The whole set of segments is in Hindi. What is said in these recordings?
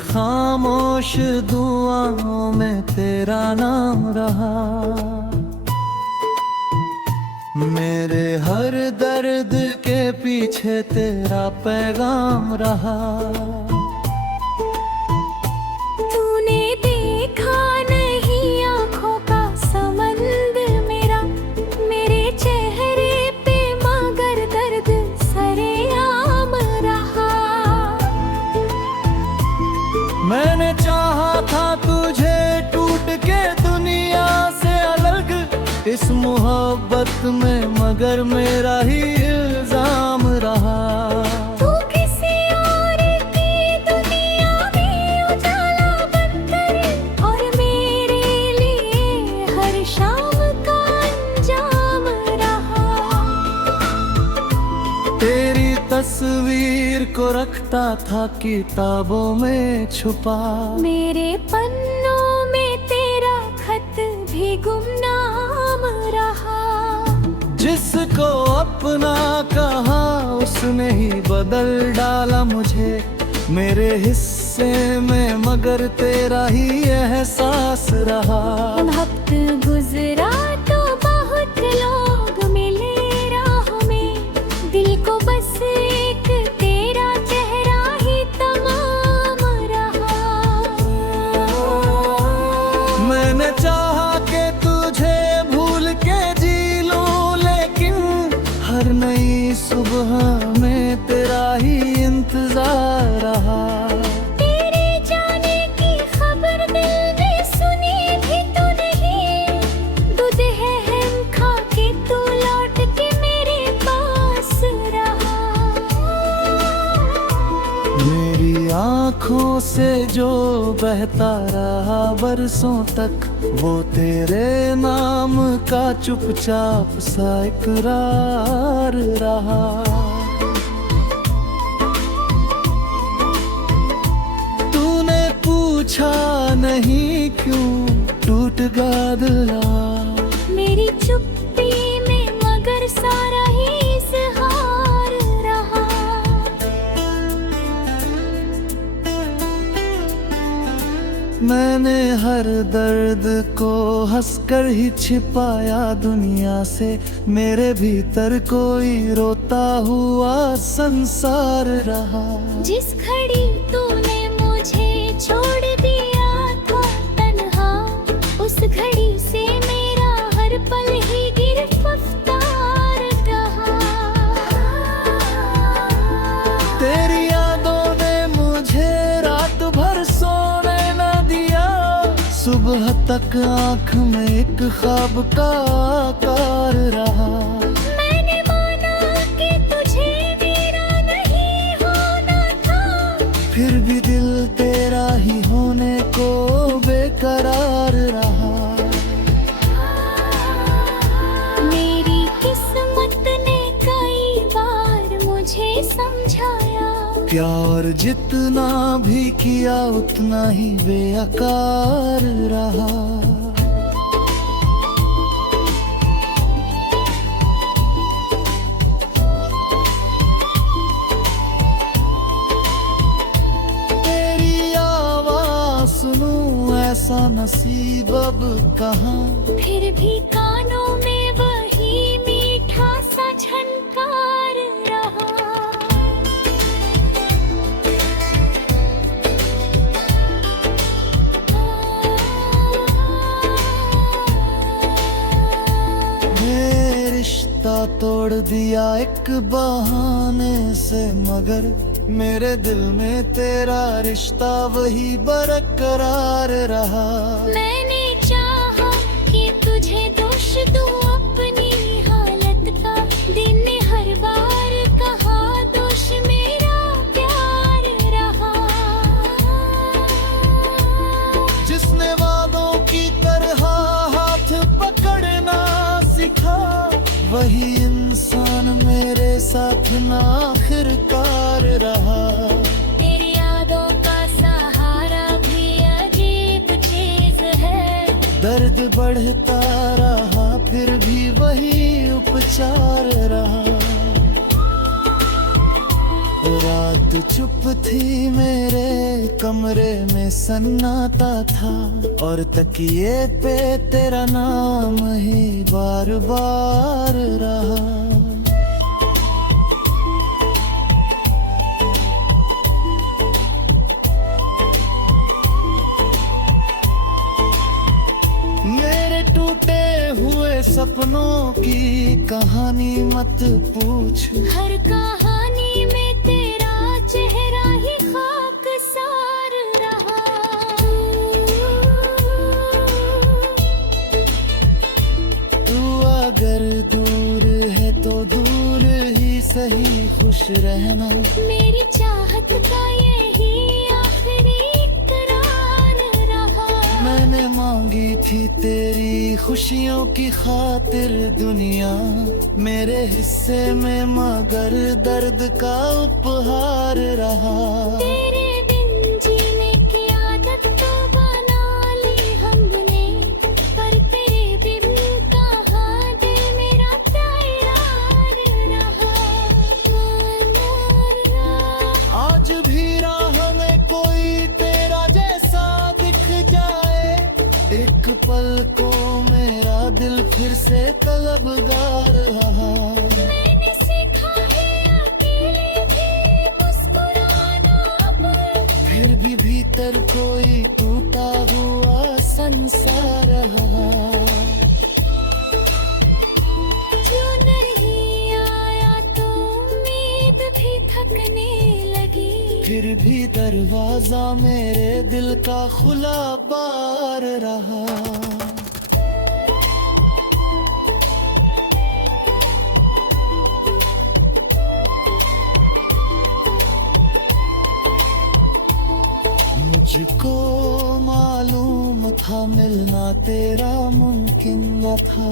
खामोश दुआओं में तेरा नाम रहा। मेरे हर दर्द के पीछे तेरा पैगाम रहा। तूने देखा नहीं आँखों का समंदर मेरा, मेरे चेहरे पे मगर दर्द सरेआम रहा। मैंने चाहा था तुझे टूट के दुनिया से अलग, इस मोहब्बत में मगर मेरा ही इल्जाम रहा। तू किसी और की दुनिया में उजाला बनकर, और मेरे लिए हर शाम का अंजाम रहा। तेरी तस्वीर को रखता था किताबों में छुपा, मेरे पन्नों में तेरा खत भी गुमनाम रहा। जिसको अपना कहा उसने ही बदल डाला मुझे, मेरे हिस्से में मगर तेरा ही एहसास रहा। वक्त गुजरा तो बहुत लोग मिले राह में, दिल को बस एक तेरा चेहरा ही तमाम रहा। मैंने चाहा कि तुझे भूल के जी लूं, लेकिन हर नई सुबह में तेरा ही इंतजार रहा। तेरे जाने की खबर दिल में सुनी भी तो नहीं, दूध है हम खा के तू लौट के मेरे पास रहा। मेरी आँखों से जो बहता रहा बरसों तक, वो तेरे नाम का चुपचाप सा इकरार रहा। तूने पूछा नहीं क्यों टूट गया दिल, मेरी चुप्पी में मगर सारा ही इज़हार रहा। मैंने हर दर्द को हंसकर ही छिपाया दुनिया से, मेरे भीतर कोई रोता हुआ संसार रहा। जिस घड़ी तूने मुझे छोड़ दिया था तन्हा, उस घड़ी से मेरा हर पल ही गिरफ्तार रहा। तेरी यादों ने मुझे रात भर सोने न दिया, सुबह तक आँख में एक ख्वाब का आकार रहा। मैंने माना कि तुझे मेरा नहीं होना था, फिर भी दिल तेरा ही होने को बेकरार रहा। मेरी किस्मत ने कई बार मुझे समझाया, प्यार जितना भी किया उतना ही बेअकार रहा। तेरी आवाज़ सुनूं ऐसा नसीब अब कहाँ, फिर भी कानों में वही मीठा सा झनकार रहा। ये रिश्ता तोड़ दिया एक बहाने से, मगर मेरे दिल में तेरा रिश्ता वही बरकरार रहा। मैंने चाहा कि तुझे दोष दूं अपनी हालत का, दिन ने हर बार कहा दोष मेरा प्यार रहा। जिसने वादों की तरह हाथ पकड़ना सिखा, वही इंसान मेरे साथ ना आखिरकार रहा। तेरी यादों का सहारा भी अजीब चीज है, दर्द बढ़ता रहा फिर भी वही उपचार रहा। रात चुप थी, मेरे कमरे में सन्नाटा था, और तकिए पे तेरा नाम ही बार बार रहा। मेरे टूटे हुए सपनों की कहानी मत पूछ, हर कहानी में तेरा चेहरा ही खाकसार रहा। तू अगर दूर है तो दूर ही सही, खुश रहना। मेरी चाहत का यही आखिरी इकरार रहा। मैंने मांगी थी तेरी खुशियों की खातिर दुनिया, मेरे हिस्से में मगर दर्द का उपहार रहा। तेरे बिन जीने की आदत तो बना ली हमने, पर तेरे बिन कहाँ दिल मेरा तैयार रहा। आज भी राह में कोई तेरा जैसा दिख जाए, एक पल को मेरा दिल फिर से तलबगार रहा। मैंने सीखा है अकेले भी मुस्कुराना, पर फिर भी भीतर कोई टूटा हुआ संसार रहा। जो नहीं आया तो उम्मीद भी थकने लगी। फिर भी दरवाजा मेरे दिल का खुला बार रहा। मुझको मालूम था मिलना तेरा मुमकिन न था,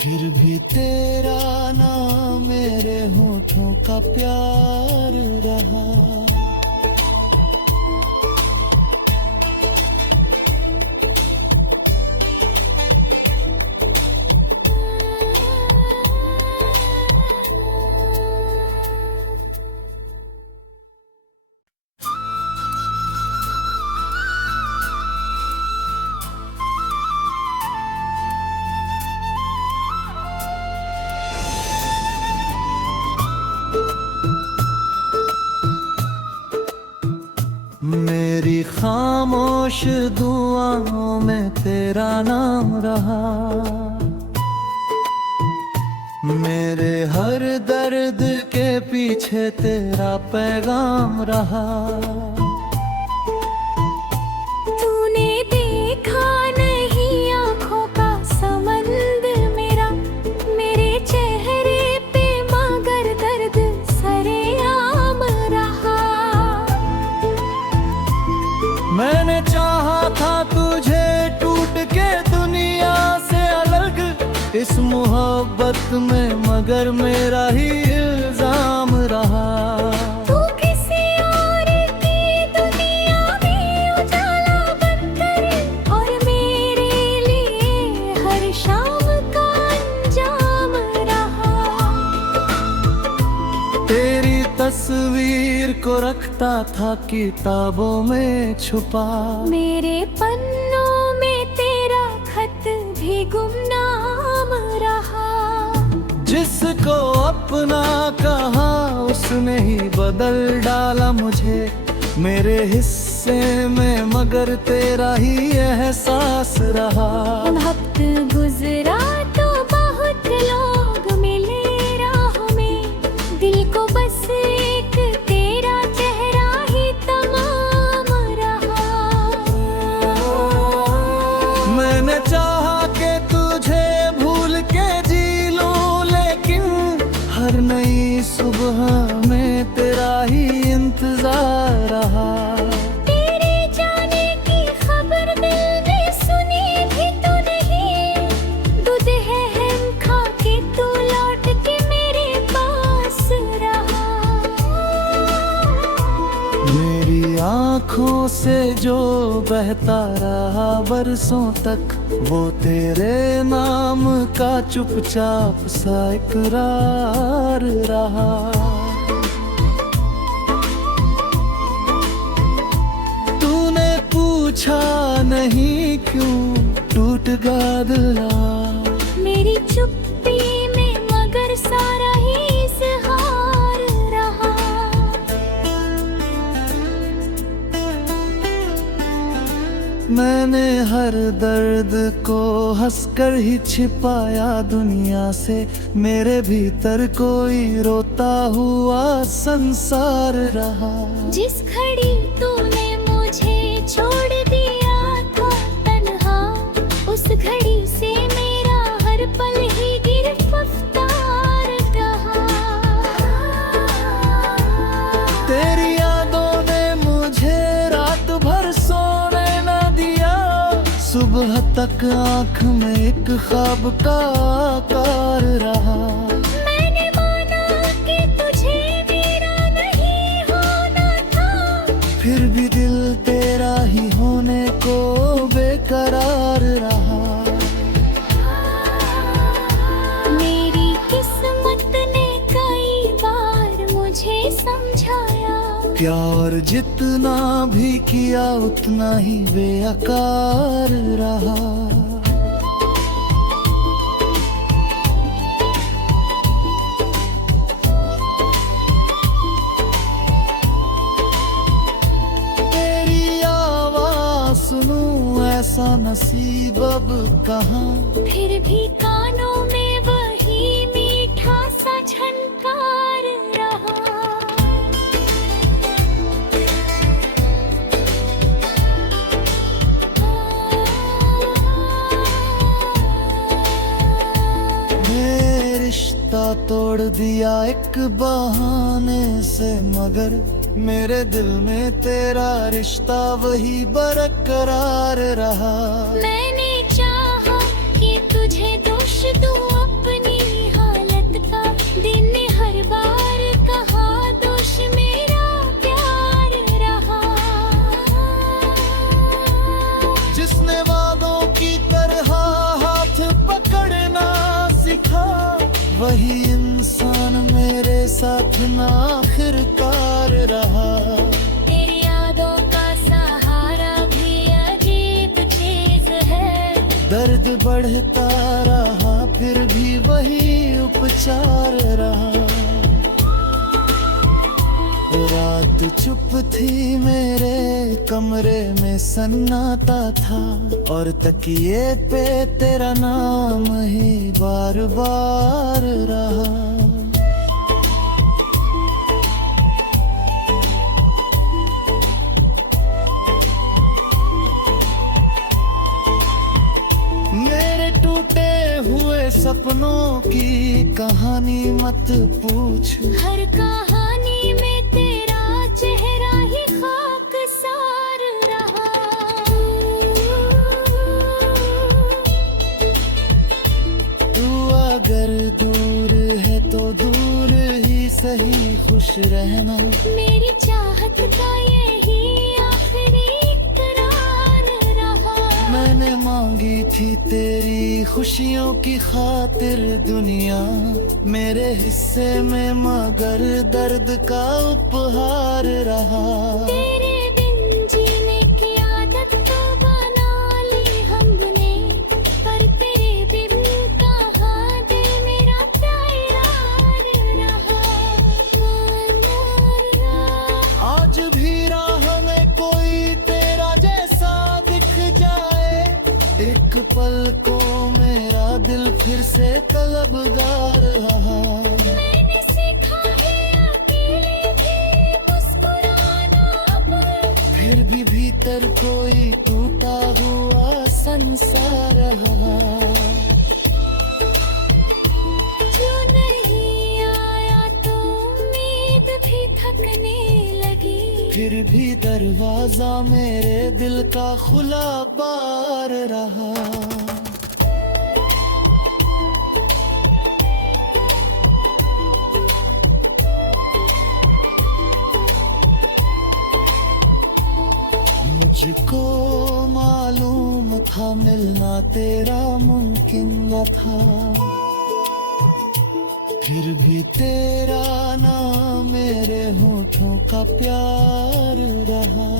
फिर भी तेरा नाम मेरे होठों का प्यार रहा। मेरी खामोश दुआओं में तेरा नाम रहा, मेरे हर दर्द के पीछे तेरा पैगाम रहा। तूने देखा नहीं आँखों का समंदर मेरा, मेरे चेहरे पे मगर दर्द सरेआम रहा। मैंने चाहा था तुझे टूट के दुनिया से अलग, इस मोहब्बत में मगर मेरा ही इल्जाम रहा। तू किसी और की दुनिया में उजाला बनकर, और मेरे लिए हर शाम का अंजाम रहा। तेरी तस्वीर को रखता था किताबों में छुपा, मेरे पन्नों में तेरा खत भी गुमनाम रहा। जिसको अपना कहा उसने ही बदल डाला मुझे, मेरे हिस्से में मगर तेरा ही एहसास रहा। वक्त गुजरा तो बहुत लोग मिले राह में, दिल को बस एक तेरा चेहरा ही तमाम रहा। मैंने चाहा कि तुझे भूल के जी लूं, लेकिन हर नई सुबह में तेरा ही इंतजार रहा। तेरे जाने की खबर दिल ने सुनी भी तो नहीं, दूध है हम खा के तू लौट के मेरे पास रहा। मेरी आँखों से जो बहता रहा बरसों तक, वो तेरे नाम का चुपचाप सा इकरार रहा। गादला। मेरी चुप्पी में मगर सारा ही इज़हार रहा। मैंने हर दर्द को हंसकर ही छिपाया दुनिया से, मेरे भीतर कोई रोता हुआ संसार रहा। जिस घड़ी तूने मुझे छोड़ दिया था तन्हा, उस घड़ी से मेरा हर पल ही गिरफ्तार रहा। तेरी यादों ने मुझे रात भर सोने न दिया, सुबह तक आँख में एक ख्वाब का आकार रहा। मैंने माना कि तुझे मेरा नहीं होना था, फिर भी दिल तेरा ही होने को बेकरार रहा। मेरी किस्मत ने कई बार मुझे समझाया, प्यार जितना भी किया उतना ही बेअकार रहा। तेरी आवाज़ सुनूं ऐसा नसीब अब कहाँ, फिर भी कानों में वही मीठा सा झनकार रहा। मैं रिश्ता तोड़ दिया एक बहाने से, मगर मेरे दिल में तेरा रिश्ता वही बरकरार रहा। मैंने चाहा कि तुझे दोष दूं अपनी हालत का, दिन ने हर बार कहा दोष मेरा प्यार रहा। जिसने वादों की तरह हाथ पकड़ना सिखा, वही इंसान मेरे साथ ना आखिरकार रहा। तेरी यादों का सहारा भी अजीब चीज है, दर्द बढ़ता रहा फिर भी वही उपचार रहा। रात चुप थी मेरे कमरे में सन्नाटा था, और तकिए पे तेरा नाम ही बार बार रहा। मेरे टूटे हुए सपनों की कहानी मत पूछ, हर कहानी में तेरा चेहरा ही खाकसार रहा। तू अगर दूर है तो दूर ही सही, खुश रहना। मेरी चाहत का यही आखिरी इकरार रहा। मैंने मांगी थी तेरी खुशियों की खातिर दुनिया, मेरे हिस्से में मगर दर्द का उपहार रहा। तेरे बिन जीने की आदत तो बना ली हमने, पर तेरे बिन कहाँ दिल मेरा तैयार रहा। आज भी राह में कोई तेरा जैसा दिख जाए, एक पल को मेरा दिल फिर से तलबगार रहा। मैंने सीखा है अकेले भी मुस्कुराना अब, फिर भी भीतर कोई टूटा हुआ संसार रहा। जो नहीं आया तो उम्मीद भी थकने लगी, फिर भी दरवाजा मेरे दिल का खुला बार रहा। मुझको मालूम था मिलना तेरा मुमकिन न था, फिर भी तेरा नाम मेरे होठों का प्यार रहा।